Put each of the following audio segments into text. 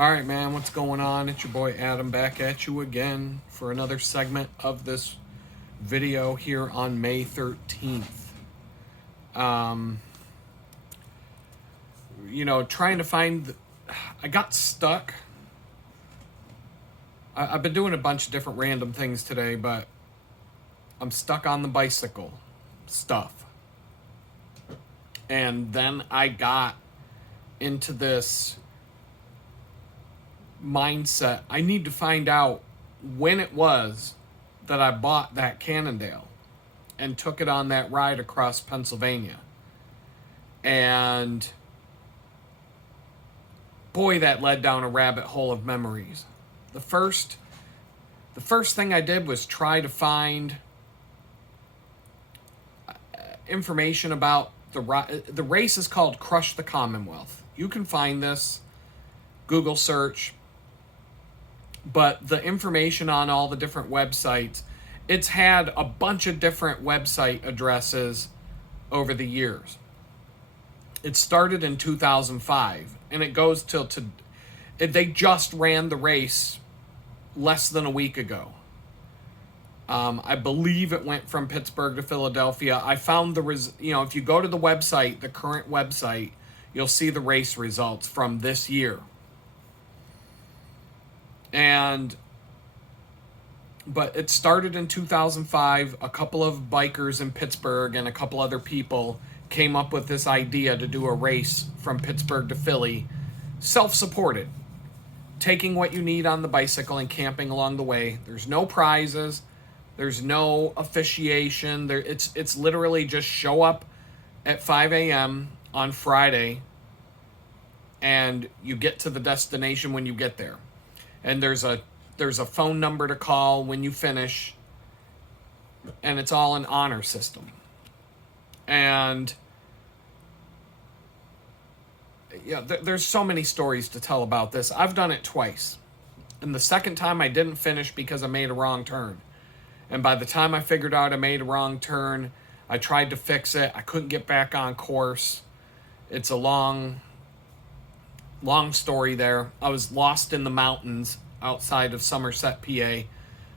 All right, man, what's going on? It's your boy Adam back at you again for another segment of this video here on May 13th. Trying to find... I got stuck. I've been doing a bunch of different random things today, but I'm stuck on the bicycle stuff. And then I got into this mindset. I need to find out when it was that I bought that Cannondale and took it on that ride across Pennsylvania. And boy, that led down a rabbit hole of memories. The first thing I did was try to find information about the race is called Crush the Commonwealth. You can find this, Google search, but the information on all the different websites, it's had a bunch of different website addresses over the years. It started in 2005, and it goes till they just ran the race less than a week ago. I believe it went from Pittsburgh to Philadelphia. I found if you go to the website, the current website, you'll see the race results from this year. But it started in 2005. A couple of bikers in Pittsburgh and a couple other people came up with this idea to do a race from Pittsburgh to Philly, self-supported, taking what you need on the bicycle and camping along the way. There's no prizes. There's no officiation. It's literally just show up at 5 a.m. on Friday, and you get to the destination when you get there. And there's a phone number to call when you finish, and it's all an honor system. And yeah, there's so many stories to tell about this. I've done it twice, and the second time I didn't finish because I made a wrong turn. And by the time I figured out I made a wrong turn, I tried to fix it. I couldn't get back on course. It's a long story there. I was lost in the mountains outside of Somerset, PA.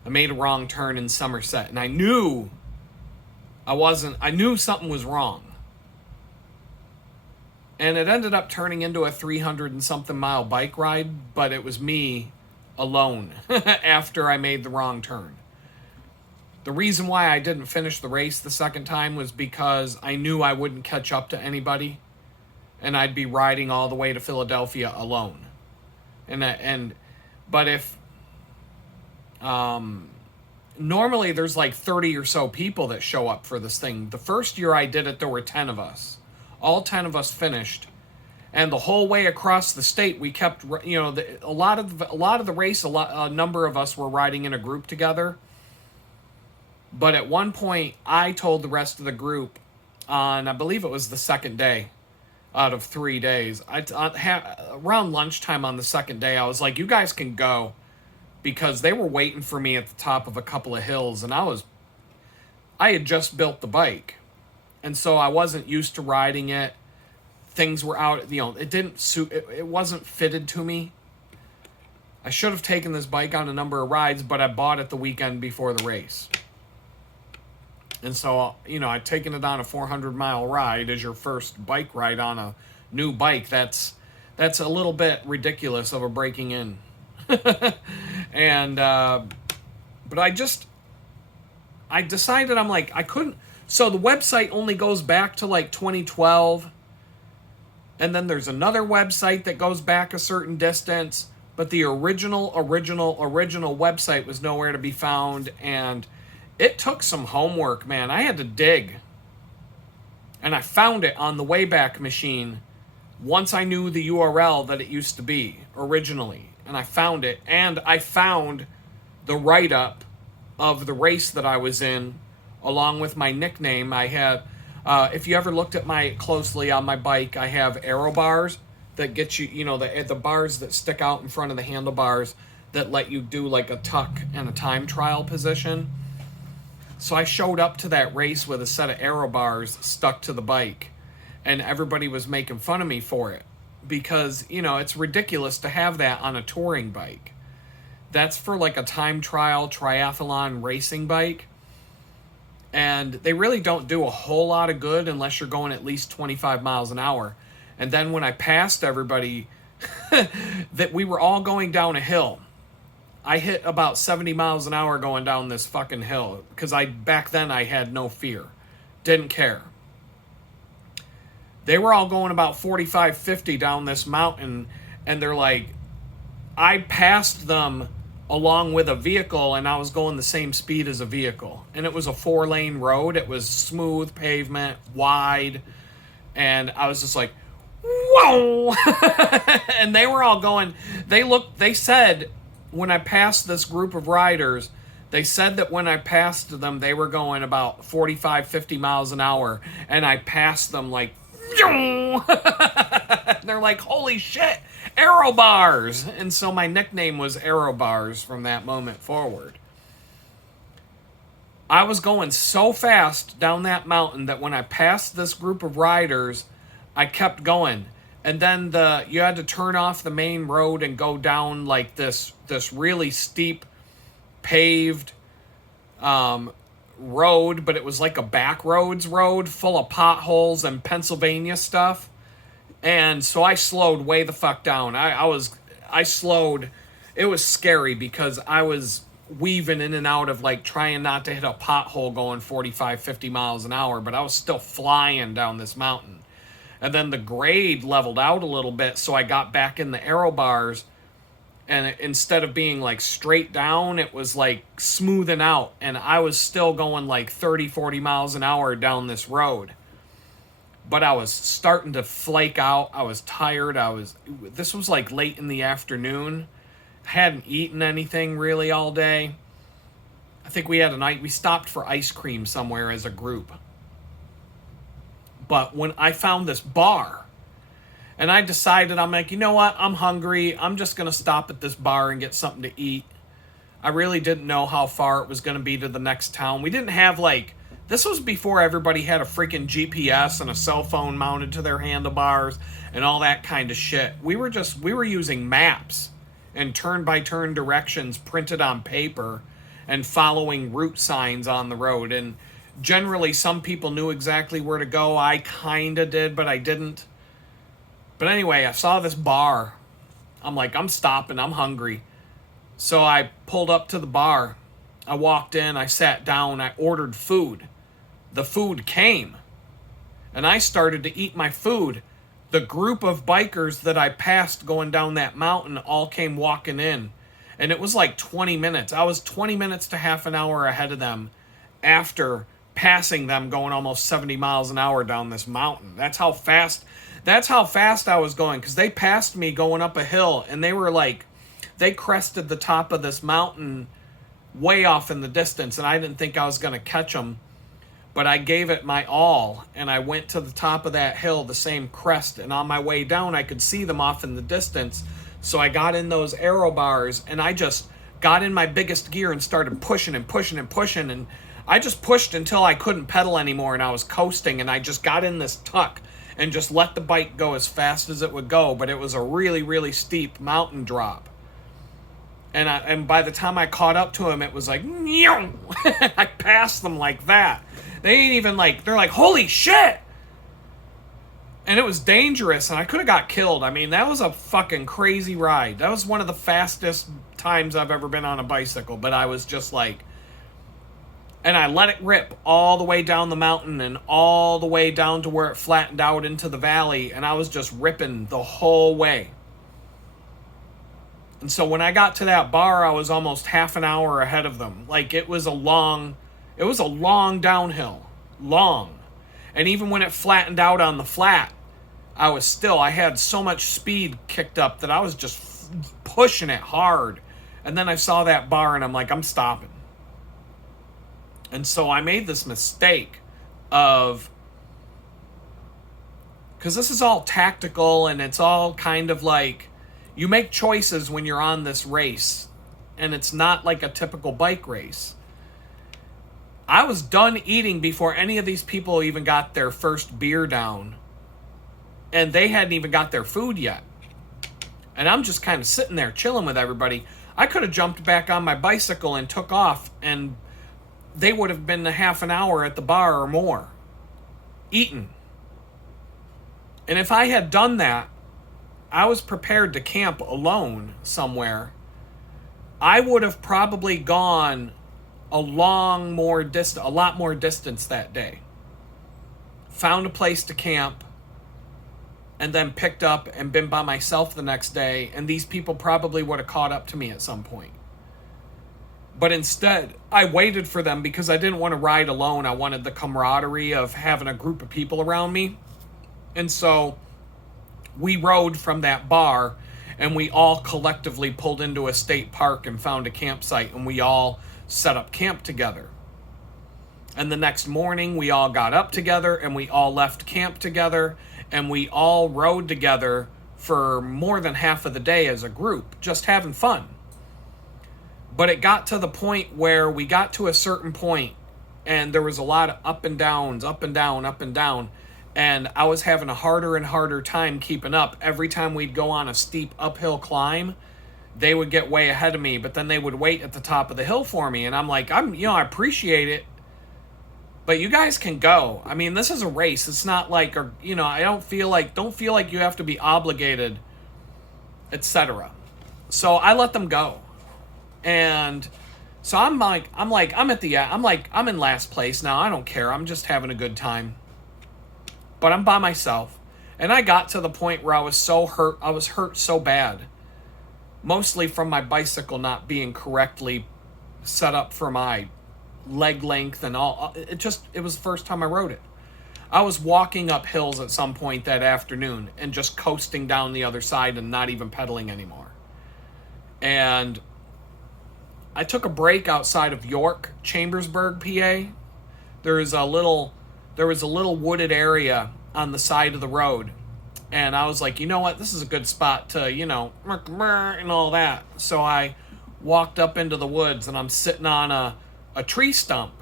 I made a wrong turn in Somerset, and I knew something was wrong. And it ended up turning into a 300 and something mile bike ride, but it was me alone after I made the wrong turn. The reason why I didn't finish the race the second time was because I knew I wouldn't catch up to anybody, and I'd be riding all the way to Philadelphia alone. But if normally there's like 30 or so people that show up for this thing. The first year I did it, there were 10 of us. All 10 of us finished, and the whole way across the state we kept. A lot of the race, a number of us were riding in a group together. But at one point, I told the rest of the group on, I believe it was the second day out of 3 days, around lunchtime on the second day, I was like, you guys can go, because they were waiting for me at the top of a couple of hills, and I had just built the bike, and so I wasn't used to riding it. Things were out, it didn't suit, it wasn't fitted to me. I should have taken this bike on a number of rides, but I bought it the weekend before the race. And so, I'd taken it on a 400-mile ride as your first bike ride on a new bike. That's a little bit ridiculous of a breaking in. But I decided, I'm like, I couldn't. So the website only goes back to like 2012. And then there's another website that goes back a certain distance. But the original website was nowhere to be found. And it took some homework, man. I had to dig. And I found it on the Wayback Machine once I knew the URL that it used to be originally. And I found it. And I found the write-up of the race that I was in, along with my nickname. I had, if you ever looked at closely on my bike, I have aero bars that get you, the bars that stick out in front of the handlebars that let you do like a tuck and a time trial position. So I showed up to that race with a set of aero bars stuck to the bike, and everybody was making fun of me for it. because, it's ridiculous to have that on a touring bike. That's for like a time trial triathlon racing bike. And they really don't do a whole lot of good unless you're going at least 25 miles an hour. And then when I passed everybody, that we were all going down a hill. I hit about 70 miles an hour going down this fucking hill because back then I had no fear. Didn't care. They were all going about 45, 50 down this mountain, and they're like, I passed them along with a vehicle, and I was going the same speed as a vehicle. And it was a 4-lane road. It was smooth pavement, wide, and I was just like, whoa! And they were all going, they said, when I passed this group of riders, they said that when I passed them, they were going about 45, 50 miles an hour, and I passed them like, they're like, holy shit, aero bars. And so my nickname was Aero Bars from that moment forward. I was going so fast down that mountain that when I passed this group of riders, I kept going. And then you had to turn off the main road and go down like this really steep paved road, but it was like a back roads road full of potholes and Pennsylvania stuff. And so I slowed way the fuck down. I slowed. It was scary because I was weaving in and out of like trying not to hit a pothole going 45, 50 miles an hour, but I was still flying down this mountain. And then the grade leveled out a little bit, so I got back in the aero bars, and instead of being like straight down, it was like smoothing out, and I was still going like 30, 40 miles an hour down this road. But I was starting to flake out. I was tired. This was like late in the afternoon. I hadn't eaten anything really all day. I think we stopped for ice cream somewhere as a group. But when I found this bar, and I decided, I'm like, you know what? I'm hungry. I'm just going to stop at this bar and get something to eat. I really didn't know how far it was going to be to the next town. We didn't have this was before everybody had a freaking GPS and a cell phone mounted to their handlebars and all that kind of shit. We were using maps and turn-by-turn directions printed on paper and following route signs on the road. And generally, some people knew exactly where to go. I kind of did, but I didn't. But anyway, I saw this bar. I'm like, I'm stopping. I'm hungry. So I pulled up to the bar. I walked in. I sat down. I ordered food. The food came. And I started to eat my food. The group of bikers that I passed going down that mountain all came walking in. And it was like 20 minutes. I was 20 minutes to half an hour ahead of them after passing them going almost 70 miles an hour down this mountain. That's how fast I was going, because they passed me going up a hill, and they crested the top of this mountain way off in the distance, and I didn't think I was going to catch them, but I gave it my all, and I went to the top of that hill, the same crest, and on my way down, I could see them off in the distance, so I got in those aero bars, and I just got in my biggest gear and started pushing and pushing and pushing, and I just pushed until I couldn't pedal anymore, and I was coasting, and I just got in this tuck and just let the bike go as fast as it would go. But it was a really, really steep mountain drop. And by the time I caught up to him, it was like, I passed them like that. They ain't even they're like, holy shit! And it was dangerous, and I could have got killed. I mean, that was a fucking crazy ride. That was one of the fastest times I've ever been on a bicycle, but I was just like... And I let it rip all the way down the mountain and all the way down to where it flattened out into the valley, and I was just ripping the whole way. And so when I got to that bar, I was almost half an hour ahead of them. It was a long downhill. Long. And even when it flattened out on the flat, I had so much speed kicked up that I was just pushing it hard. And then I saw that bar, and I'm like, I'm stopping. And so I made this mistake of, because this is all tactical, and it's all kind of like, you make choices when you're on this race, and it's not like a typical bike race. I was done eating before any of these people even got their first beer down. and they hadn't even got their food yet. And I'm just kind of sitting there chilling with everybody. I could have jumped back on my bicycle and took off, and they would have been a half an hour at the bar or more, eating. And if I had done that, I was prepared to camp alone somewhere. I would have probably gone a lot more distance that day. Found a place to camp, and then picked up and been by myself the next day, and these people probably would have caught up to me at some point. But instead, I waited for them because I didn't want to ride alone. I wanted the camaraderie of having a group of people around me. And so we rode from that bar, and we all collectively pulled into a state park and found a campsite, and we all set up camp together. And the next morning, we all got up together, and we all left camp together, and we all rode together for more than half of the day as a group, just having fun. But it got to the point where we got to a certain point, and there was a lot of up and downs, up and down, up and down, and I was having a harder and harder time keeping up. Every time we'd go on a steep uphill climb, they would get way ahead of me, but then they would wait at the top of the hill for me, and I'm like, I appreciate it, but you guys can go. I mean, this is a race. It's not like, I don't feel like you have to be obligated, etc. So I let them go. And so I'm in last place now. I don't care. I'm just having a good time. But I'm by myself. And I got to the point where I was so hurt. I was hurt so bad. Mostly from my bicycle not being correctly set up for my leg length and all. It was the first time I rode it. I was walking up hills at some point that afternoon and just coasting down the other side and not even pedaling anymore. And I took a break outside of York, Chambersburg, PA. There was a little wooded area on the side of the road. And I was like, you know what? This is a good spot to, and all that. So I walked up into the woods, and I'm sitting on a tree stump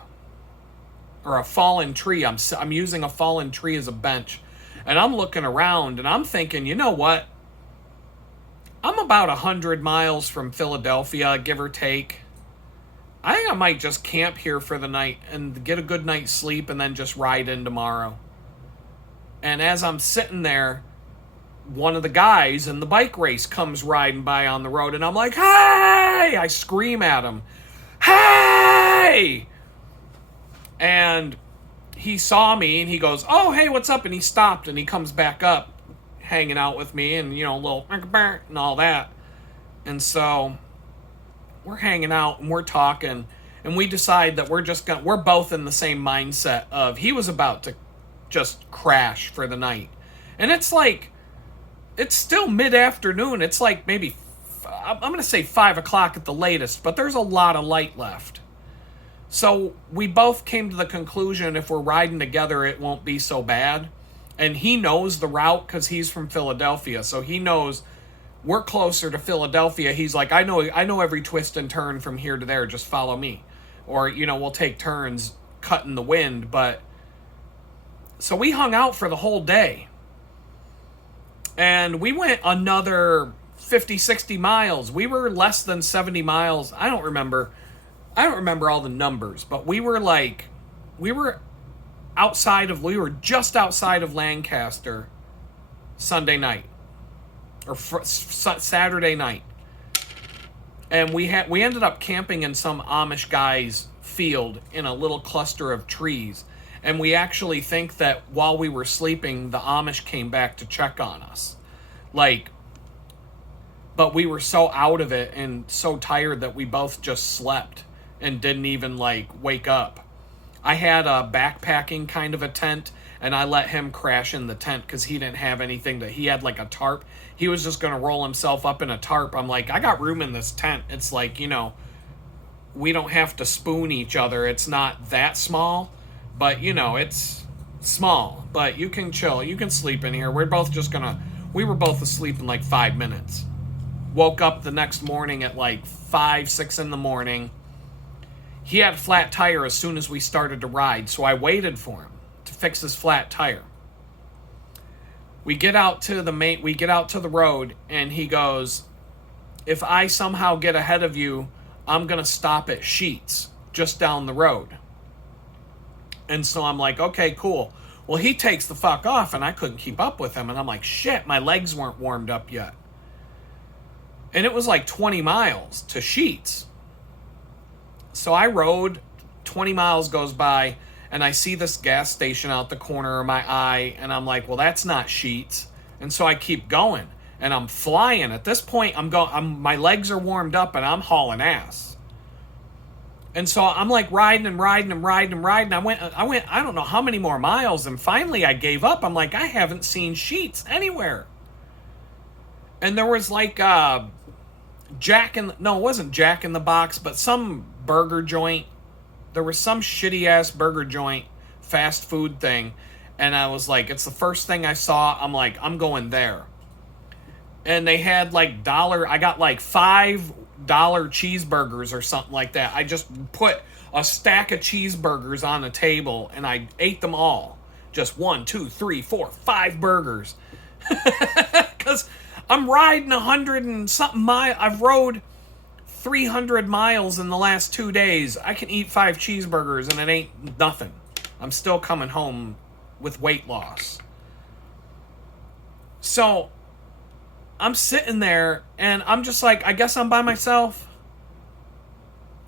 or a fallen tree. I'm using a fallen tree as a bench. And I'm looking around, and I'm thinking, you know what? I'm about 100 miles from Philadelphia, give or take. I think I might just camp here for the night and get a good night's sleep and then just ride in tomorrow. And as I'm sitting there, one of the guys in the bike race comes riding by on the road, and I'm like, hey! I scream at him, hey! And he saw me, and he goes, oh, hey, what's up? And he stopped, and he comes back up, hanging out with me, and, a little and all that. And so we're hanging out, and we're talking, and we decide that we're both in the same mindset of he was about to just crash for the night. And it's still mid-afternoon. It's like maybe, I'm going to say 5 o'clock at the latest, but there's a lot of light left. So we both came to the conclusion if we're riding together, it won't be so bad. And he knows the route because he's from Philadelphia, so he knows we're closer to Philadelphia. He's like, I know every twist and turn from here to there, just follow me. Or, we'll take turns cutting the wind. But so we hung out for the whole day. And we went another 50, 60 miles. We were less than 70 miles. I don't remember all the numbers, but we were just outside of Lancaster Sunday night or Saturday night. And we ended up camping in some Amish guy's field in a little cluster of trees. And we actually think that while we were sleeping, the Amish came back to check on us. But we were so out of it and so tired that we both just slept and didn't even wake up. I had a backpacking kind of a tent, and I let him crash in the tent because he didn't have anything he had a tarp. He was just going to roll himself up in a tarp. I'm like, I got room in this tent. It's we don't have to spoon each other. It's not that small, but it's small, but you can chill. You can sleep in here. We were both asleep in 5 minutes. Woke up the next morning at 5, 6 in the morning. He had a flat tire as soon as we started to ride, so I waited for him to fix his flat tire. We get out to the road, and he goes, if I somehow get ahead of you, I'm going to stop at Sheets just down the road. And so I'm like, okay, cool. Well, he takes the fuck off, and I couldn't keep up with him. And I'm like, shit, my legs weren't warmed up yet. And it was like 20 miles to Sheets. So I rode, 20 miles goes by, and I see this gas station out the corner of my eye, and I'm like, well, that's not Sheets. And so I keep going, and I'm flying. At this point, my legs are warmed up, and I'm hauling ass. And so I'm like riding. I went, I don't know how many more miles, and finally I gave up. I'm like, I haven't seen Sheets anywhere. And there was like it wasn't Jack in the Box, but some burger joint. There was some shitty ass burger joint, fast food thing. And I was like, it's the first thing I saw. I'm like, I'm going there. And they had like I got like $5 cheeseburgers or something like that. I just put a stack of cheeseburgers on the table and I ate them all. Just 1, 2, 3, 4, 5 burgers. Because I'm riding 100 and something miles. I've rode 300 miles in the last 2 days. I can eat 5 cheeseburgers and it ain't nothing. I'm still coming home with weight loss. So I'm sitting there and I'm just like, I guess I'm by myself.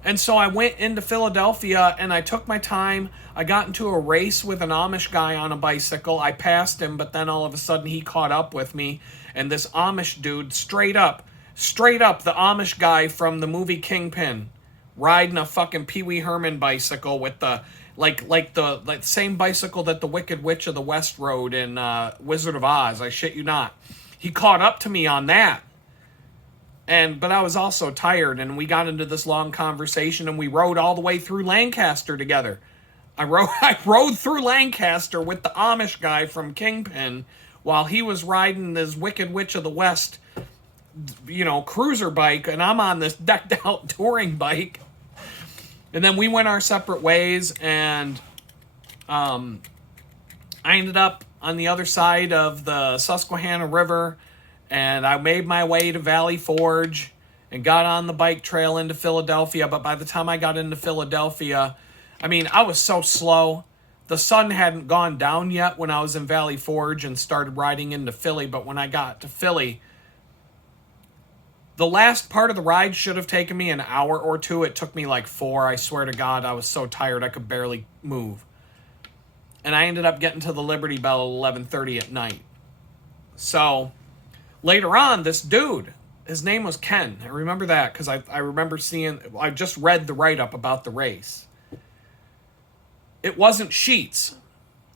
And so I went into Philadelphia and I took my time. I got into a race with an Amish guy on a bicycle. I passed him, but then all of a sudden he caught up with me. And this Amish dude, straight up, the Amish guy from the movie Kingpin, riding a fucking Pee Wee Herman bicycle with the the same bicycle that the Wicked Witch of the West rode in Wizard of Oz. I shit you not. He caught up to me on that. But I was also tired, and we got into this long conversation, and we rode all the way through Lancaster together. I rode through Lancaster with the Amish guy from Kingpin while he was riding this Wicked Witch of the West, cruiser bike, and I'm on this decked out touring bike. And then we went our separate ways, and I ended up on the other side of the Susquehanna River, and I made my way to Valley Forge and got on the bike trail into Philadelphia. But by the time I got into Philadelphia, I was so slow. The sun hadn't gone down yet when I was in Valley Forge and started riding into Philly. But when I got to Philly, the last part of the ride should have taken me an hour or two. It took me like 4. I swear to God, I was so tired I could barely move. And I ended up getting to the Liberty Bell at 11:30 at night. So later on, this dude, his name was Ken. I remember that because I remember I just read the write-up about the race. It wasn't Sheets.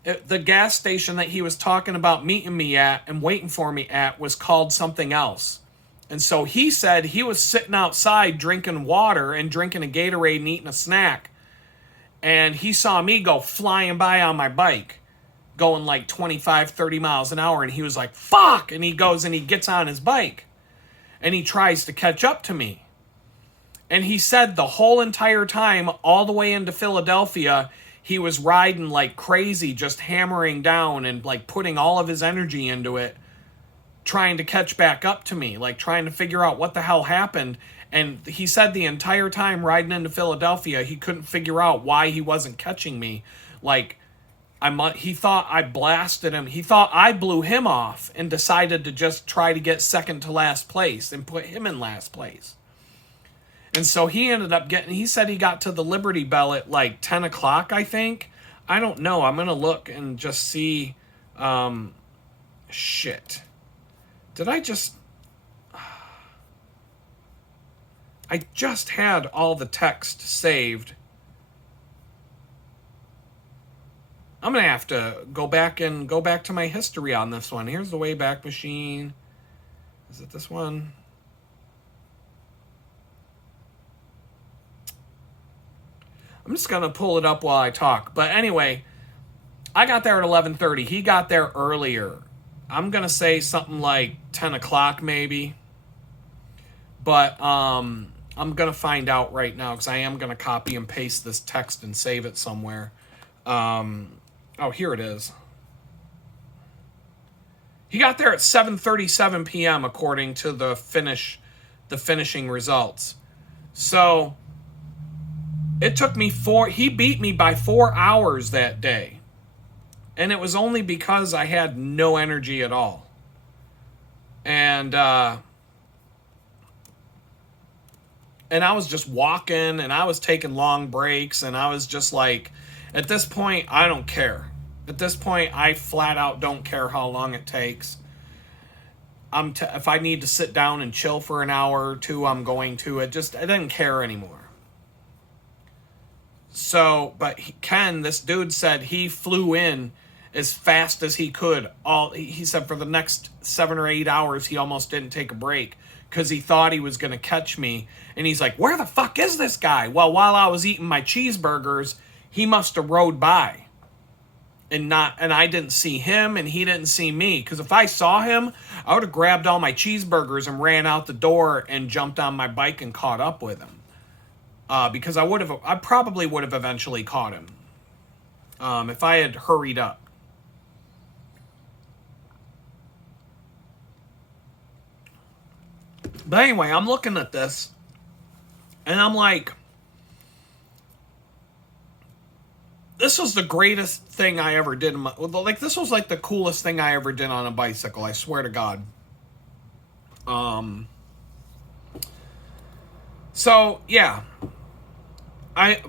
The gas station that he was talking about meeting me at and waiting for me at was called something else. And so he said he was sitting outside drinking water and drinking a Gatorade and eating a snack. And he saw me go flying by on my bike, going like 25, 30 miles an hour. And he was like, fuck! And he goes and he gets on his bike. And he tries to catch up to me. And he said the whole entire time, all the way into Philadelphia, he was riding like crazy, just hammering down and like putting all of his energy into it, trying to catch back up to me, like trying to figure out what the hell happened. And he said the entire time riding into Philadelphia, he couldn't figure out why he wasn't catching me. Like, he thought I blasted him. He thought I blew him off and decided to just try to get second to last place and put him in last place. And so he said he got to the Liberty Bell at like 10 o'clock, I think. I don't know. I'm going to look and just see. Shit. Did I just... I just had all the text saved. I'm going to have to go back to my history on this one. Here's the Wayback Machine. Is it this one? I'm just going to pull it up while I talk. But anyway, I got there at 11:30. He got there earlier. I'm going to say something like 10 o'clock maybe. But I'm going to find out right now because I am going to copy and paste this text and save it somewhere. Oh, here it is. He got there at 7:37 p.m. according to the finishing results. So it took me he beat me by 4 hours that day. And it was only because I had no energy at all. And I was just walking, and I was taking long breaks, and I was just like, at this point, I don't care. At this point, I flat out don't care how long it takes. If I need to sit down and chill for an hour or two, I'm going to. I didn't care anymore. So, but Ken, this dude said he flew in as fast as he could. He said for the next 7 or 8 hours, he almost didn't take a break because he thought he was going to catch me. And he's like, where the fuck is this guy? Well, while I was eating my cheeseburgers, he must have rode by. And I didn't see him, and he didn't see me. Because if I saw him, I would have grabbed all my cheeseburgers and ran out the door and jumped on my bike and caught up with him. Because I probably would have eventually caught him if I had hurried up. But anyway, I'm looking at this, and I'm like, this was the greatest thing I ever did. This was like the coolest thing I ever did on a bicycle. I swear to God. So yeah,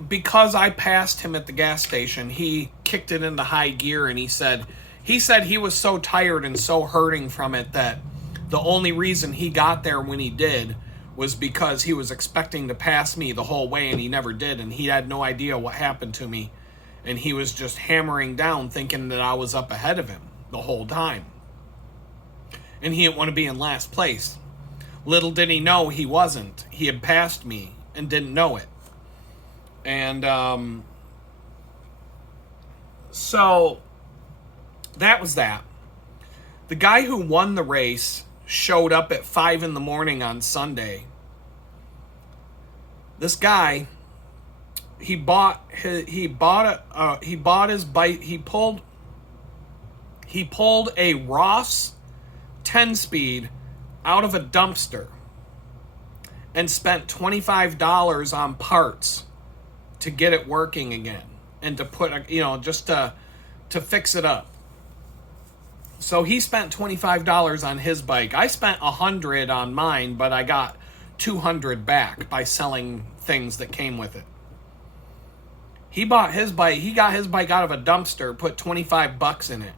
because I passed him at the gas station, he kicked it into high gear, and he said he was so tired and so hurting from it that the only reason he got there when he did was because he was expecting to pass me the whole way, and he never did, and he had no idea what happened to me. And he was just hammering down thinking that I was up ahead of him the whole time. And he didn't want to be in last place. Little did he know he wasn't. He had passed me and didn't know it. And so that was that. The guy who won the race showed up at 5 a.m. on Sunday. This guy, he bought his bike. He pulled a Ross 10-speed out of a dumpster and spent $25 on parts to get it working again and to put just to fix it up. So he spent $25 on his bike. I spent $100 on mine, but I got $200 back by selling things that came with it. He bought his bike. He got his bike out of a dumpster, put $25 in it.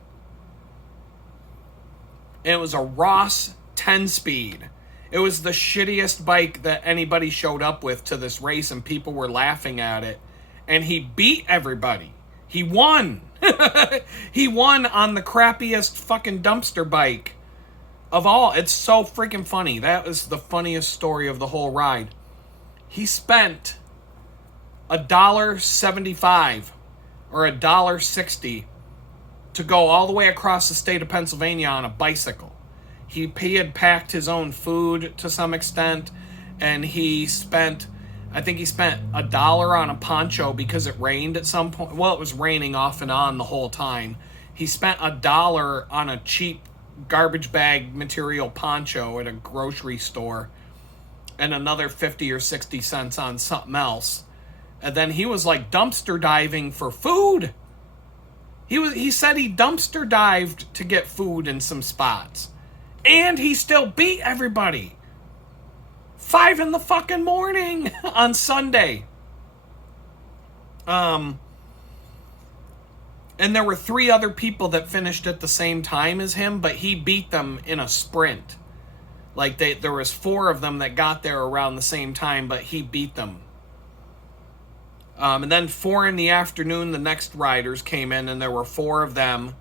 And it was a Ross 10-speed. It was the shittiest bike that anybody showed up with to this race, and people were laughing at it. And he beat everybody. He won. He won on the crappiest fucking dumpster bike of all. It's so freaking funny. That was the funniest story of the whole ride. He spent $1.75 or $1.60 to go all the way across the state of Pennsylvania on a bicycle. He had packed his own food to some extent, and I think he spent $1 on a poncho because it rained at some point. Well, it was raining off and on the whole time. He spent $1 on a cheap garbage bag material poncho at a grocery store, and another 50 or 60 cents on something else. And then he was like dumpster diving for food. He said he dumpster dived to get food in some spots. And he still beat everybody. 5 a.m. on Sunday. And there were 3 other people that finished at the same time as him, but he beat them in a sprint. Like there was 4 of them that got there around the same time, but he beat them. And then 4 p.m, the next riders came in, and there were 4 of them.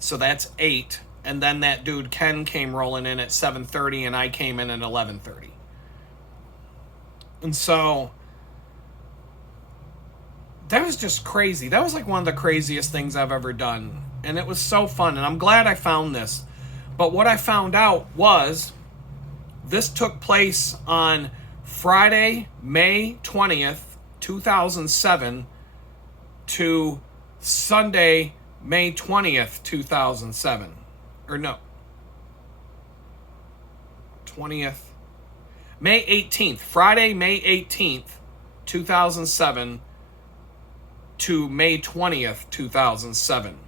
So that's 8. And then that dude Ken came rolling in at 7:30, and I came in at 11:30. And so that was just crazy. That was like one of the craziest things I've ever done. And it was so fun, and I'm glad I found this. But what I found out was this took place on Friday, May 20th, 2007 to Sunday, May 20th, 2007. Or no, 20th, May 18th, Friday, May 18th, 2007 to May 20th, 2007.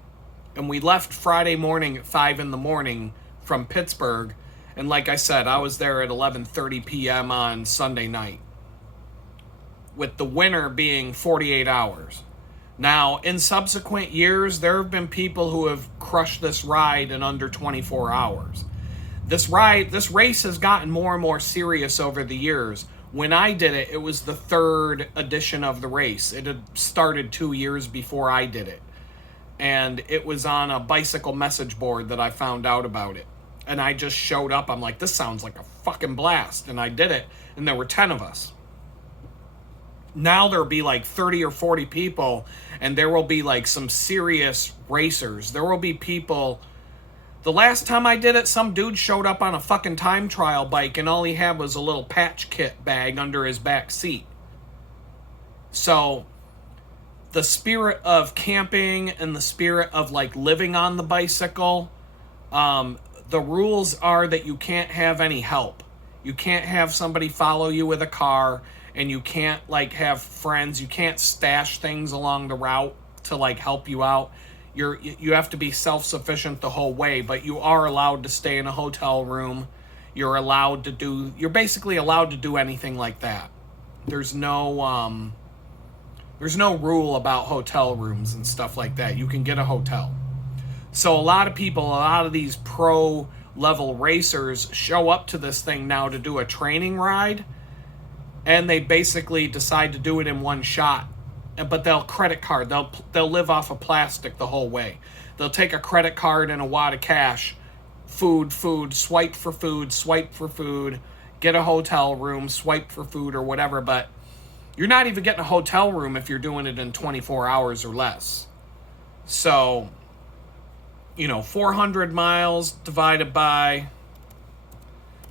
And we left Friday morning at 5 in the morning from Pittsburgh. And like I said, I was there at 11:30 p.m. on Sunday night, with the winner being 48 hours. Now, in subsequent years, there have been people who have crushed this ride in under 24 hours. This race has gotten more and more serious over the years. When I did it, it was the third edition of the race. It had started 2 years before I did it. And it was on a bicycle message board that I found out about it. And I just showed up. I'm like, this sounds like a fucking blast. And I did it. And there were 10 of us. Now there'll be like 30 or 40 people. And there will be like some serious racers. There will be people. The last time I did it, some dude showed up on a fucking time trial bike. And all he had was a little patch kit bag under his back seat. So the spirit of camping and the spirit of like living on the bicycle, the rules are that you can't have any help. You can't have somebody follow you with a car, and you can't like have friends. You can't stash things along the route to like help you out. You have to be self-sufficient the whole way, but you are allowed to stay in a hotel room. You're basically allowed to do anything like that. There's no rule about hotel rooms and stuff like that. You can get a hotel. So a lot of these pro level racers show up to this thing now to do a training ride, and they basically decide to do it in one shot. But they'll credit card. They'll live off of plastic the whole way. They'll take a credit card and a wad of cash, food, swipe for food, get a hotel room, swipe for food or whatever. But you're not even getting a hotel room if you're doing it in 24 hours or less. So, 400 miles divided by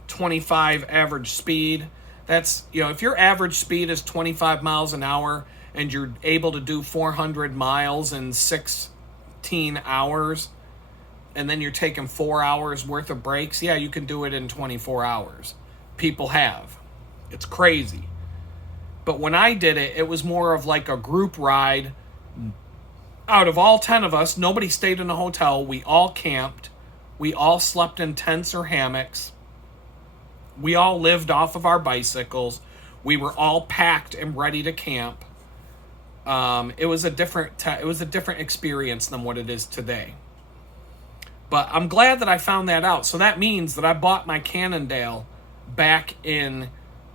25 average speed. That's, if your average speed is 25 miles an hour and you're able to do 400 miles in 16 hours, and then you're taking 4 hours worth of breaks, yeah, you can do it in 24 hours. People have. It's crazy. But when I did it, it was more of like a group ride. Out of all 10 of us, nobody stayed in a hotel. We all camped. We all slept in tents or hammocks. We all lived off of our bicycles. We were all packed and ready to camp. It was a different experience than what it is today. But I'm glad that I found that out. So that means that I bought my Cannondale back in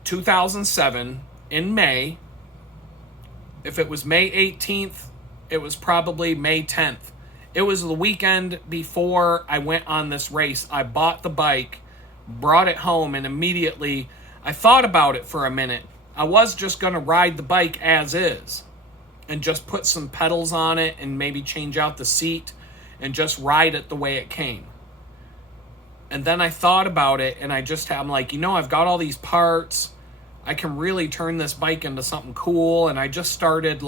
2007 in May. If it was May 18th, it was probably May 10th. It was the weekend before I went on this race. I bought the bike, brought it home, and immediately I thought about it for a minute. I was just going to ride the bike as is and just put some pedals on it and maybe change out the seat and just ride it the way it came. And then I thought about it, and I'm like, I've got all these parts. I can really turn this bike into something cool. And I just started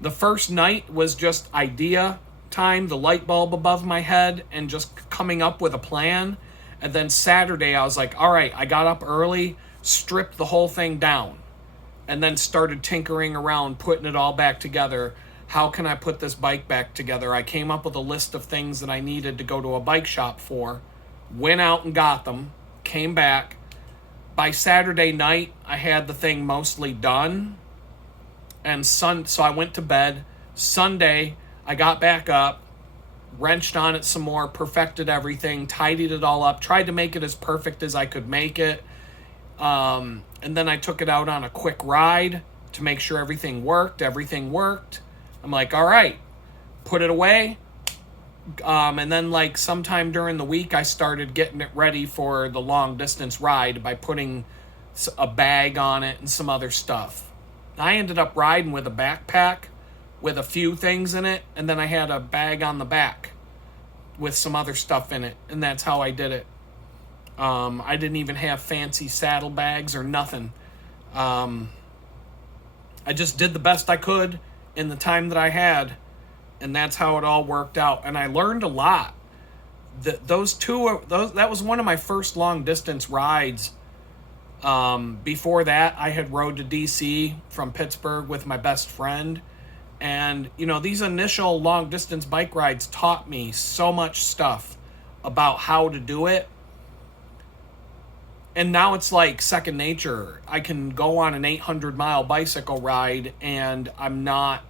the first night was just idea time, the light bulb above my head, and just coming up with a plan. And then Saturday, I was like, all right, I got up early, stripped the whole thing down, and then started tinkering around, putting it all back together. How can I put this bike back together? I came up with a list of things that I needed to go to a bike shop for, went out and got them, came back. By Saturday night, I had the thing mostly done. And so I went to bed. Sunday, I got back up, wrenched on it some more, perfected everything, tidied it all up, tried to make it as perfect as I could make it. And then I took it out on a quick ride to make sure everything worked. Everything worked. I'm like, all right, put it away. And then sometime during the week, I started getting it ready for the long distance ride by putting a bag on it and some other stuff. I ended up riding with a backpack with a few things in it, and then I had a bag on the back with some other stuff in it, and that's how I did it. I didn't even have fancy saddlebags or nothing. I just did the best I could in the time that I had, and that's how it all worked out. And I learned a lot. that was one of my first long distance rides. Before that, I had rode to DC from Pittsburgh with my best friend. And, these initial long distance bike rides taught me so much stuff about how to do it. And now it's like second nature. I can go on an 800-mile bicycle ride and I'm not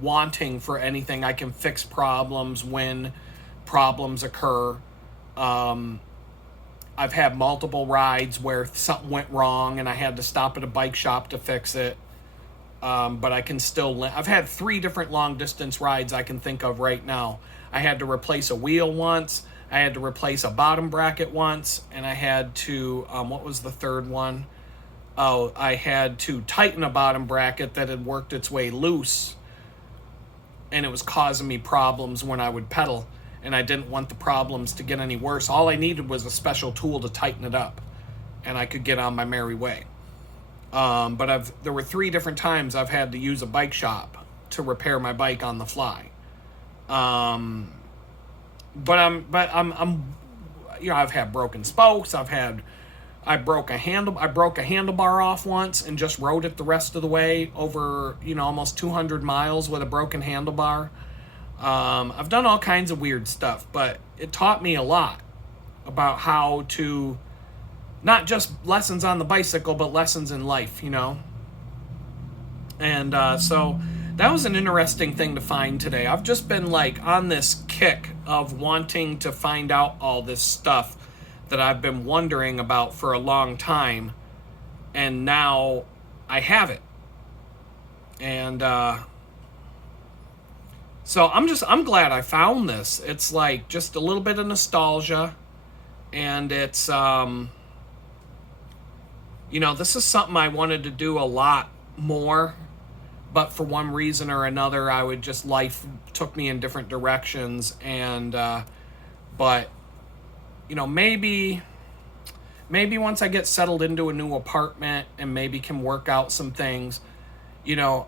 wanting for anything. I can fix problems when problems occur. I've had multiple rides where something went wrong and I had to stop at a bike shop to fix it. But I can still... I've had 3 different long distance rides I can think of right now. I had to replace a wheel once. I had to replace a bottom bracket once. And I had to... what was the third one? Oh, I had to tighten a bottom bracket that had worked its way loose. And it was causing me problems when I would pedal. And I didn't want the problems to get any worse. All I needed was a special tool to tighten it up. And I could get on my merry way. But there were 3 different times I've had to use a bike shop to repair my bike on the fly. I've had broken spokes. I broke a handlebar off once and just rode it the rest of the way over, almost 200 miles with a broken handlebar. I've done all kinds of weird stuff, but it taught me a lot about how to... Not just lessons on the bicycle, but lessons in life, And so that was an interesting thing to find today. I've just been on this kick of wanting to find out all this stuff that I've been wondering about for a long time. And now I have it. And so I'm glad I found this. It's just a little bit of nostalgia. And it's... this is something I wanted to do a lot more, but for one reason or another, life took me in different directions. And, but, maybe once I get settled into a new apartment and maybe can work out some things, the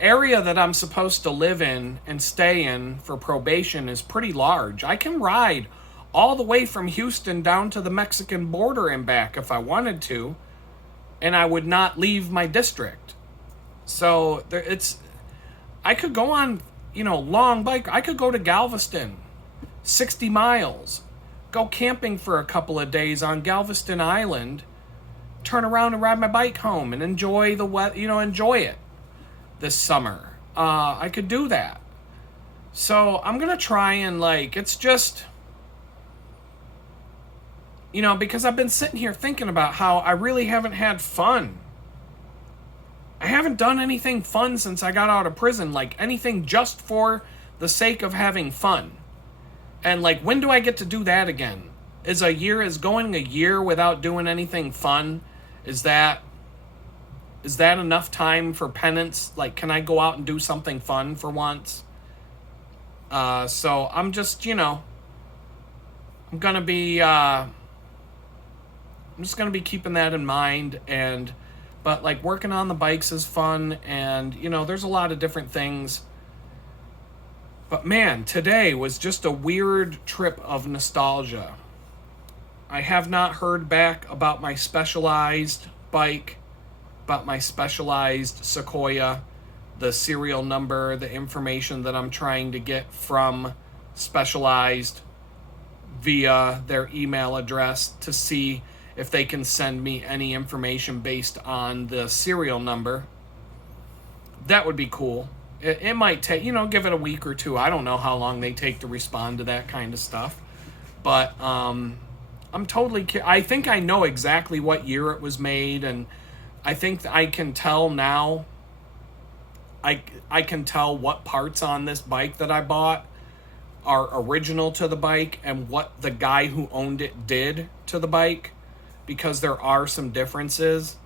area that I'm supposed to live in and stay in for probation is pretty large. I can ride all the way from Houston down to the Mexican border and back if I wanted to, and I would not leave my district. So I could go on, long bike. I could go to Galveston, 60 miles, go camping for a couple of days on Galveston Island, turn around and ride my bike home and enjoy the enjoy it this summer. I could do that. So I'm going to try and it's just... because I've been sitting here thinking about how I really haven't had fun. I haven't done anything fun since I got out of prison, anything just for the sake of having fun. And when do I get to do that again? Is going a year without doing anything fun? Is that enough time for penance? Can I go out and do something fun for once? So I'm just, I'm gonna be, I'm just going to be keeping that in mind. But working on the bikes is fun. And, there's a lot of different things. But man, today was just a weird trip of nostalgia. I have not heard back about my Specialized bike, about my Specialized Sequoia, the serial number, the information that I'm trying to get from Specialized via their email address to see if they can send me any information based on the serial number. That would be cool. It might take, give it a week or 2. I don't know how long they take to respond to that kind of stuff. But I'm totally... I think I know exactly what year it was made, and I think I can tell now... I can tell what parts on this bike that I bought are original to the bike and what the guy who owned it did to the bike, because there are some differences.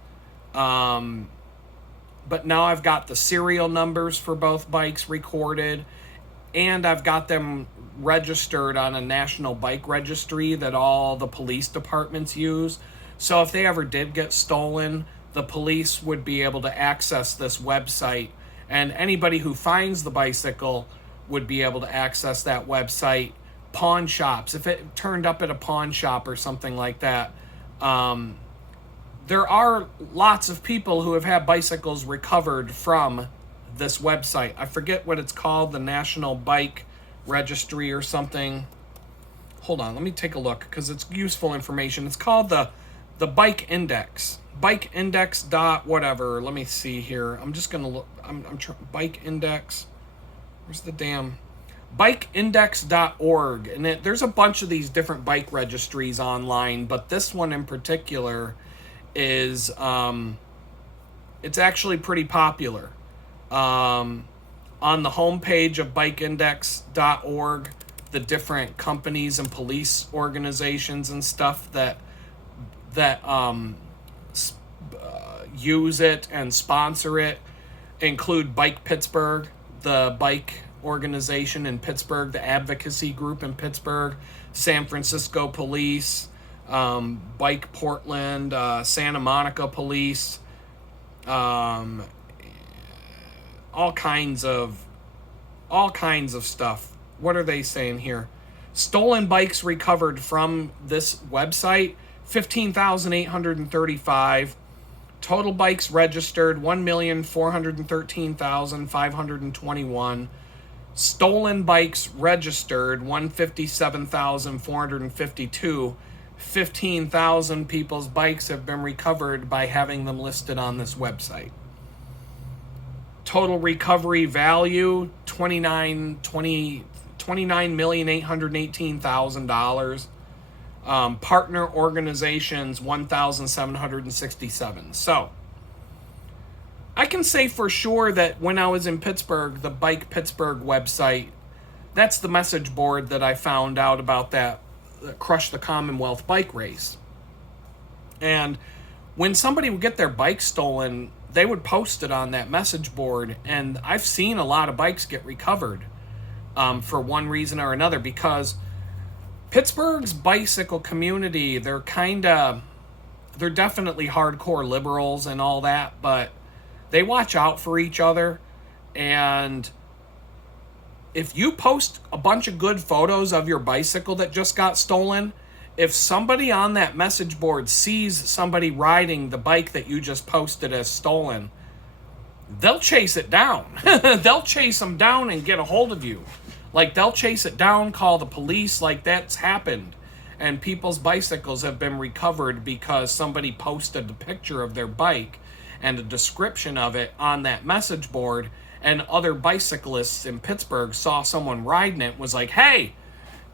But now I've got the serial numbers for both bikes recorded, and I've got them registered on a national bike registry that all the police departments use. So if they ever did get stolen, the police would be able to access this website, and anybody who finds the bicycle would be able to access that website. Pawn shops, if it turned up at a pawn shop or something like that. There are lots of people who have had bicycles recovered from this website. I forget what it's called, the National Bike Registry or something. Hold on, let me take a look because it's useful information. It's called the Bike Index. Bike Index dot whatever. Let me see here. I'm just gonna look. I'm Bike Index. Where's the damn bikeindex.org? And there's a bunch of these different bike registries online, but this one in particular is it's actually pretty popular. On the homepage of bikeindex.org, the different companies and police organizations and stuff that use it and sponsor it include Bike Pittsburgh, the bike organization in Pittsburgh, the advocacy group in Pittsburgh, San Francisco Police, Bike Portland, Santa Monica Police, all kinds of stuff. What are they saying here? Stolen bikes recovered from this website, 15,835. Total bikes registered, 1,413,521. Stolen bikes registered, 157,452. 15,000 people's bikes have been recovered by having them listed on this website. Total recovery value, $29,818,000. Partner organizations, 1,767. So, I can say for sure that when I was in Pittsburgh, the Bike Pittsburgh website, that's the message board that I found out about that Crush the Commonwealth bike race. And when somebody would get their bike stolen, they would post it on that message board. And I've seen a lot of bikes get recovered for one reason or another, because Pittsburgh's bicycle community, they're definitely hardcore liberals and all that, but they watch out for each other. And if you post a bunch of good photos of your bicycle that just got stolen, if somebody on that message board sees somebody riding the bike that you just posted as stolen, they'll chase it down. They'll chase them down and get a hold of you. Like, they'll chase it down, call the police, like that's happened. And people's bicycles have been recovered because somebody posted a picture of their bike and a description of it on that message board, and other bicyclists in Pittsburgh saw someone riding it, was like, hey,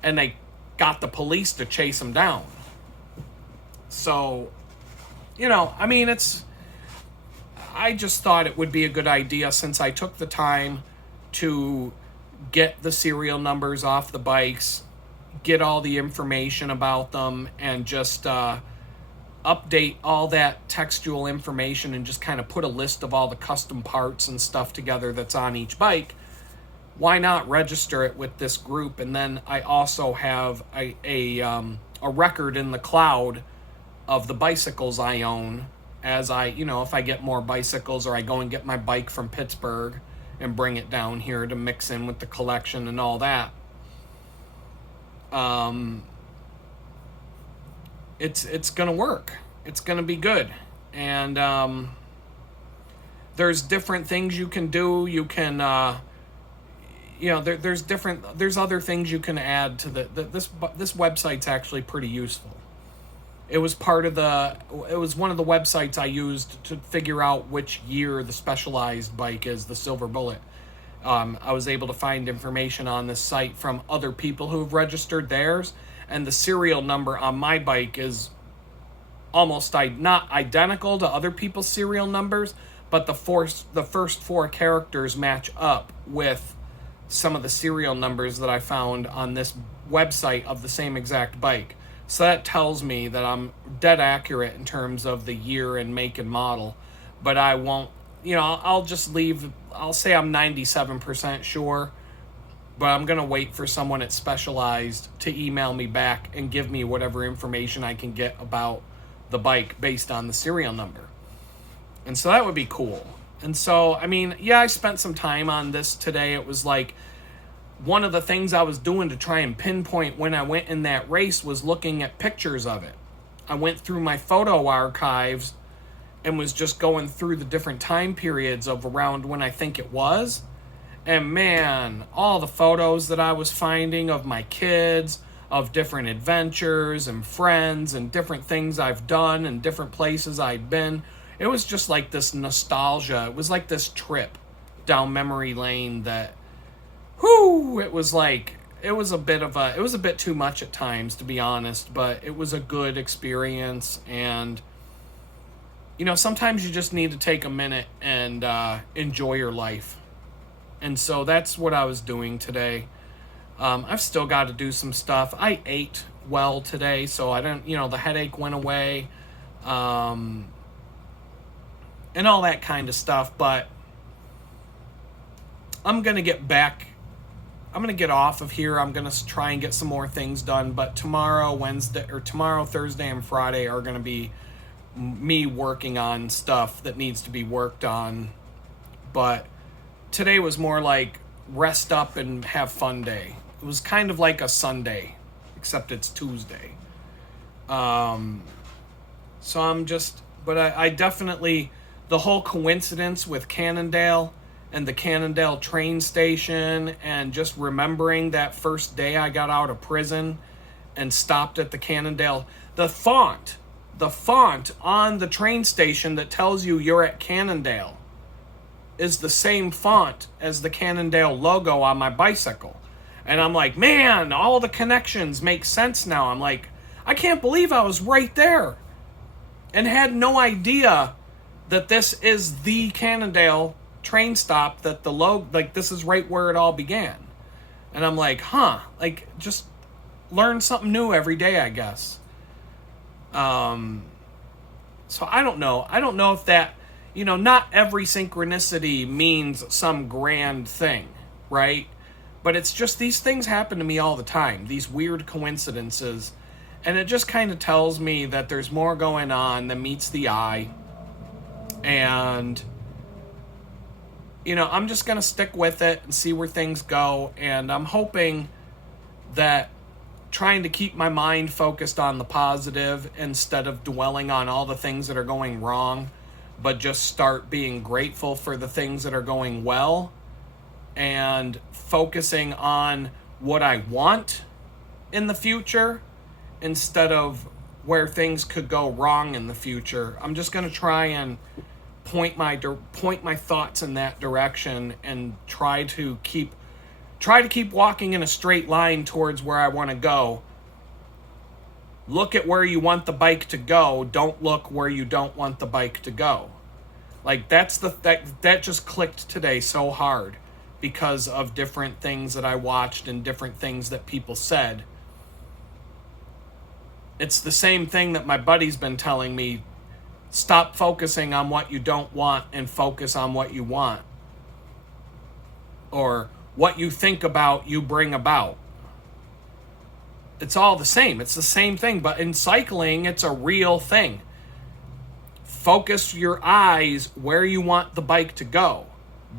and they got the police to chase them down. So, I mean, I just thought it would be a good idea, since I took the time to get the serial numbers off the bikes, get all the information about them, and just update all that textual information, and just kind of put a list of all the custom parts and stuff together that's on each bike. Why not register it with this group? And then I also have a record in the cloud of the bicycles I own, as if I get more bicycles, or I go and get my bike from Pittsburgh and bring it down here to mix in with the collection and all that. It's gonna work. It's gonna be good. And there's different things you can do. You can there's other things you can add to this website's actually pretty useful. It was one of the websites I used to figure out which year the Specialized bike is, the Silver Bullet. I was able to find information on this site from other people who have registered theirs, and the serial number on my bike is almost not identical to other people's serial numbers, but the first four characters match up with some of the serial numbers that I found on this website of the same exact bike. So that tells me that I'm dead accurate in terms of the year and make and model. But I won't, I'll say I'm 97% sure, but I'm going to wait for someone at Specialized to email me back and give me whatever information I can get about the bike based on the serial number. And so that would be cool. And so, I mean, yeah, I spent some time on this today. It was like, one of the things I was doing to try and pinpoint when I went in that race was looking at pictures of it. I went through my photo archives and was just going through the different time periods of around when I think it was. And man, all the photos that I was finding of my kids, of different adventures and friends and different things I've done and different places I'd been, it was just like this nostalgia. It was like this trip down memory lane that, whoo, it was a bit too much at times, to be honest, but it was a good experience. And sometimes you just need to take a minute and enjoy your life. And so that's what I was doing today. I've still got to do some stuff. I ate well today, so I don't, the headache went away, and all that kind of stuff. But I'm going to get off of here. I'm going to try and get some more things done. But tomorrow, Thursday, and Friday are going to be me working on stuff that needs to be worked on. But today was more like rest up and have fun day. It was kind of like a Sunday, except it's Tuesday. So I definitely, the whole coincidence with Cannondale and the Cannondale train station, and just remembering that first day I got out of prison and stopped at the Cannondale, the font on the train station that tells you you're at Cannondale is the same font as the Cannondale logo on my bicycle. And I'm like, man, all the connections make sense now. I'm like, I can't believe I was right there and had no idea that this is the Cannondale train stop, that the logo, like, this is right where it all began. And I'm like, just learn something new every day, I guess. So I don't know. I don't know if that, not every synchronicity means some grand thing, right? But it's just, these things happen to me all the time, these weird coincidences. And it just kind of tells me that there's more going on than meets the eye. And, I'm just going to stick with it and see where things go. And I'm hoping that trying to keep my mind focused on the positive instead of dwelling on all the things that are going wrong, but just start being grateful for the things that are going well and focusing on what I want in the future instead of where things could go wrong in the future. I'm just going to try and point my thoughts in that direction and try to keep walking in a straight line towards where I want to go. Look at where you want the bike to go. Don't look where you don't want the bike to go. Like, that just clicked today so hard because of different things that I watched and different things that people said. It's the same thing that my buddy's been telling me. Stop focusing on what you don't want and focus on what you want. Or what you think about, you bring about. It's all the same. It's the same thing. But in cycling, it's a real thing. Focus your eyes where you want the bike to go.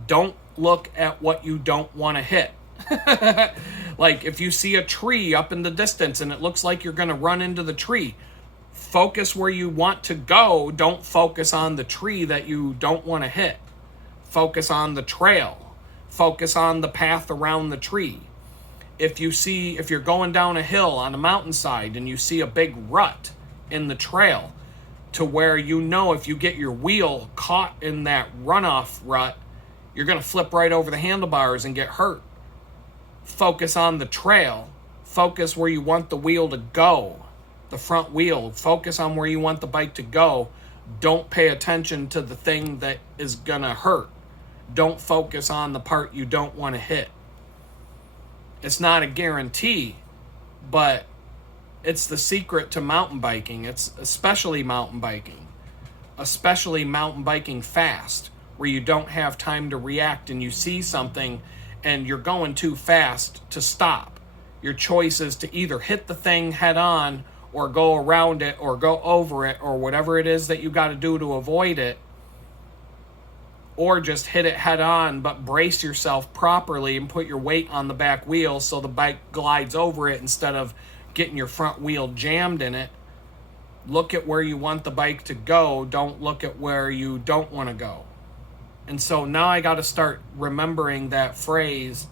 Don't look at what you don't want to hit. Like, if you see a tree up in the distance and it looks like you're going to run into the tree, focus where you want to go. Don't focus on the tree that you don't want to hit. Focus on the trail. Focus on the path around the tree. If you're going down a hill on a mountainside and you see a big rut in the trail, to where if you get your wheel caught in that runoff rut, you're going to flip right over the handlebars and get hurt. Focus on the trail. Focus where you want the wheel to go, the front wheel. Focus on where you want the bike to go. Don't pay attention to the thing that is going to hurt. Don't focus on the part you don't want to hit. It's not a guarantee, but it's the secret to mountain biking. It's especially mountain biking fast, where you don't have time to react and you see something and you're going too fast to stop. Your choice is to either hit the thing head on or go around it or go over it or whatever it is that you got to do to avoid it, or just hit it head on, but brace yourself properly and put your weight on the back wheel so the bike glides over it instead of getting your front wheel jammed in it. Look at where you want the bike to go. Don't look at where you don't want to go. And so now I got to start remembering that phrase.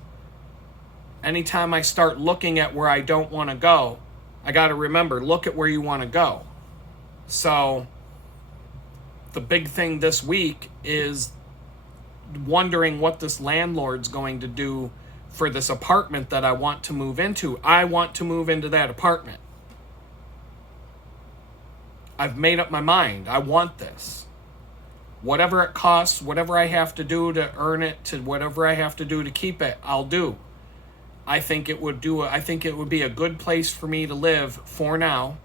Anytime I start looking at where I don't want to go, I got to remember, look at where you want to go. So the big thing this week is wondering what this landlord's going to do for this apartment that I want to move into. I want to move into that apartment. I've made up my mind. I want this. Whatever it costs, whatever I have to do to earn it, to whatever I have to do to keep it, I'll do. I think it would be a good place for me to live for now.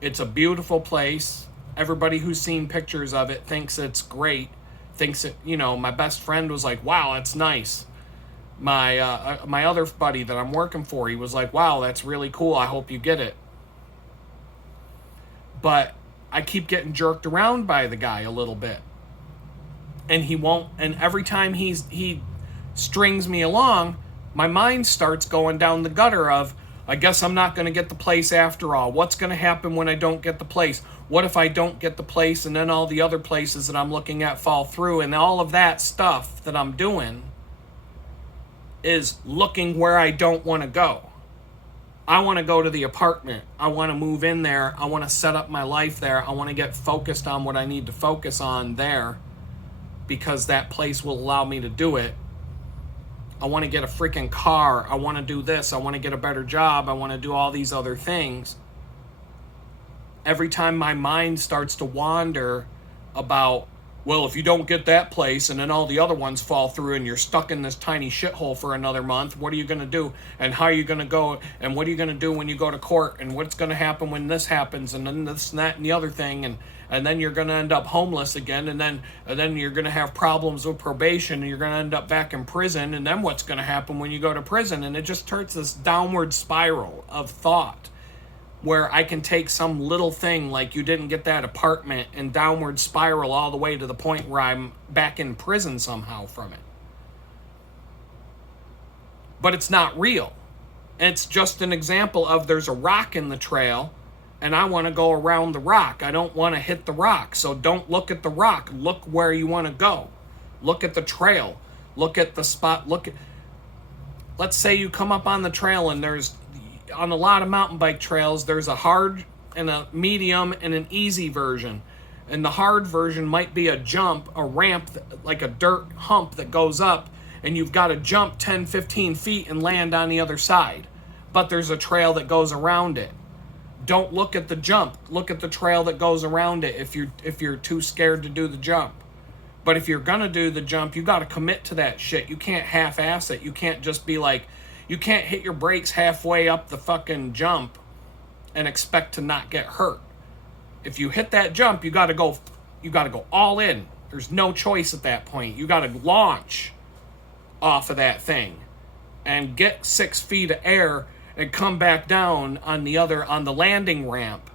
It's a beautiful place. Everybody who's seen pictures of it thinks it's great. Thinks it, my best friend was like, wow, that's nice. My other buddy that I'm working for, he was like, wow, that's really cool. I hope you get it. But I keep getting jerked around by the guy a little bit. And he won't, and every time he strings me along, my mind starts going down the gutter of, I guess I'm not going to get the place after all. What's going to happen when I don't get the place? What if I don't get the place and then all the other places that I'm looking at fall through? And all of that stuff that I'm doing is looking where I don't want to go. I want to go to the apartment. I want to move in there. I want to set up my life there. I want to get focused on what I need to focus on there because that place will allow me to do it. I want to get a freaking car. I want to do this. I want to get a better job. I want to do all these other things. Every time my mind starts to wander about, well, if you don't get that place and then all the other ones fall through and you're stuck in this tiny shithole for another month, what are you going to do? And how are you going to go? And what are you going to do when you go to court? And what's going to happen when this happens? And then this and that and the other thing. And then you're going to end up homeless again. And then you're going to have problems with probation. And you're going to end up back in prison. And then what's going to happen when you go to prison? And it just turns this downward spiral of thought where I can take some little thing like you didn't get that apartment and downward spiral all the way to the point where I'm back in prison somehow from it. But it's not real. It's just an example of there's a rock in the trail and I want to go around the rock. I don't want to hit the rock. So don't look at the rock. Look where you want to go. Look at the trail. Look at the spot. Let's say you come up on the trail and on a lot of mountain bike trails, there's a hard and a medium and an easy version. And the hard version might be a jump, a ramp, like a dirt hump that goes up, and you've got to jump 10, 15 feet and land on the other side. But there's a trail that goes around it. Don't look at the jump. Look at the trail that goes around it if you're too scared to do the jump. But if you're going to do the jump, you got to commit to that shit. You can't half-ass it. You can't just be like, you can't hit your brakes halfway up the fucking jump and expect to not get hurt. If you hit that jump, you got to go all in. There's no choice at that point. You got to launch off of that thing and get 6 feet of air and come back down on the landing ramp,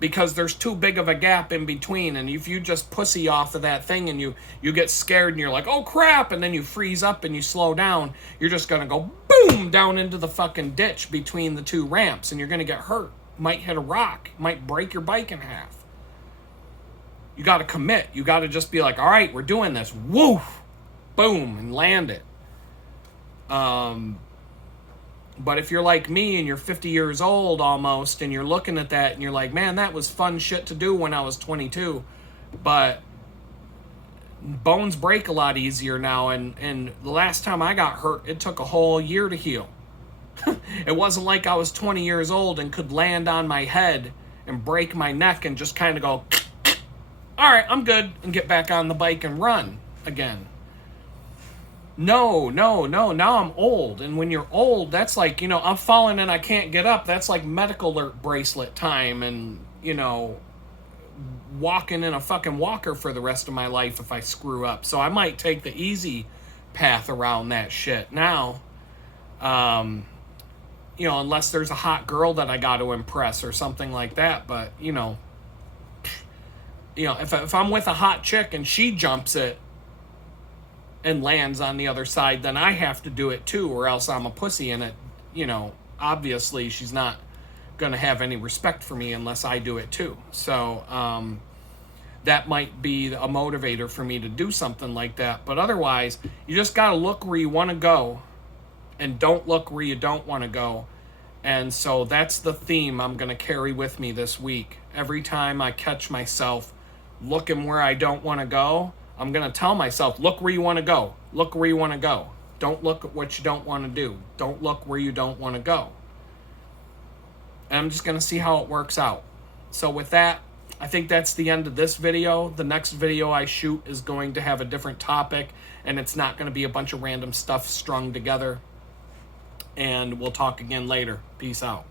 because there's too big of a gap in between. And if you just pussy off of that thing and you get scared and you're like, oh crap, and then you freeze up and you slow down, you're just going to go boom down into the fucking ditch between the two ramps and you're going to get hurt. Might hit a rock, might break your bike in half. You got to commit. You got to just be like, all right, we're doing this. Woof, boom, and land it. But if you're like me and you're 50 years old almost and you're looking at that and you're like, man, that was fun shit to do when I was 22. But bones break a lot easier now. And the last time I got hurt, it took a whole year to heal. It wasn't like I was 20 years old and could land on my head and break my neck and just kind of go, all right, I'm good, and get back on the bike and run again. No. Now I'm old. And when you're old, that's like, I'm falling and I can't get up. That's like medical alert bracelet time and, walking in a fucking walker for the rest of my life if I screw up. So I might take the easy path around that shit now. Unless there's a hot girl that I got to impress or something like that. But, if I'm with a hot chick and she jumps it and lands on the other side, then I have to do it too, or else I'm a pussy, and obviously she's not going to have any respect for me unless I do it too. So that might be a motivator for me to do something like that. But otherwise, you just got to look where you want to go and don't look where you don't want to go. And so that's the theme I'm going to carry with me this week. Every time I catch myself looking where I don't want to go, I'm going to tell myself, look where you want to go. Look where you want to go. Don't look at what you don't want to do. Don't look where you don't want to go. And I'm just going to see how it works out. So with that, I think that's the end of this video. The next video I shoot is going to have a different topic, and it's not going to be a bunch of random stuff strung together. And we'll talk again later. Peace out.